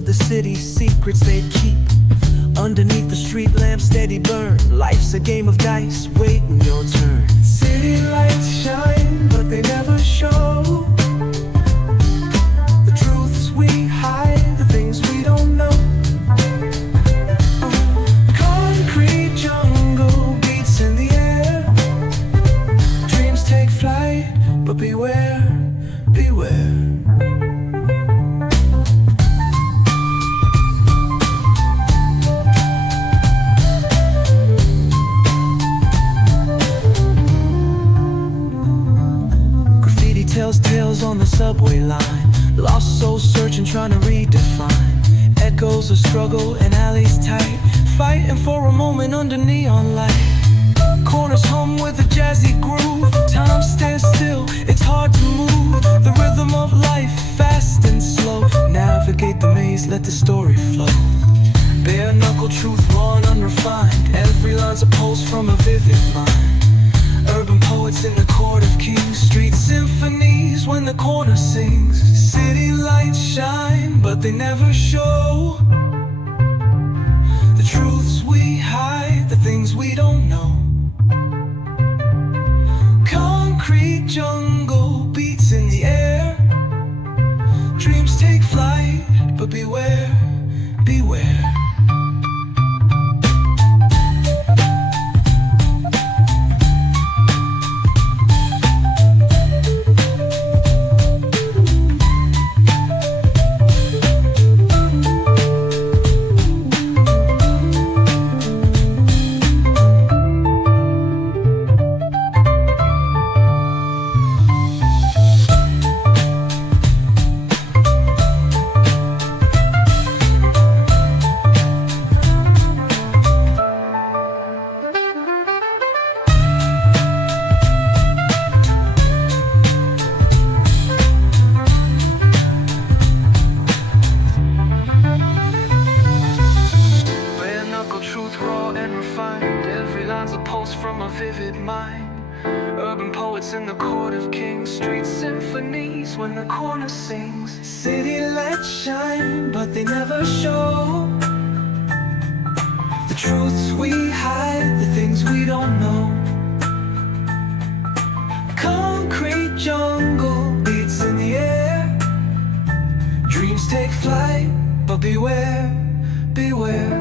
of the city, secrets they keep underneath the street lamp, steady burn. Life's a game of dice, waiting your turn. City lights shine, but they never show the truths we hide, the things we don't know. Concrete jungle beats in the air. Dreams take flight, but beware, beware. Tells tales on the subway line. Lost souls searching, trying to redefine. Echoes of struggle and alleys tight, fighting for a moment under neon light. Corners hum with a jazzy groove. Time stands still, it's hard to move. The rhythm of life, fast and slow. Navigate the maze, let the story flow. Bare knuckle truth, raw and unrefined. Every line's a pulse from a vivid mind. Urban poets in the court of kings. Street symphonies when the corner sings. City lights shine, but they never show the truths we hide, the things we don't know. Concrete jungle beats in the air. Dreams take flight, but beware, beware. From a vivid mind. Urban poets in the court of kings. Street symphonies when the corner sings. City lights shine, but they never show the truths we hide, the things we don't know. Concrete jungle beats in the air. Dreams take flight, but beware, beware.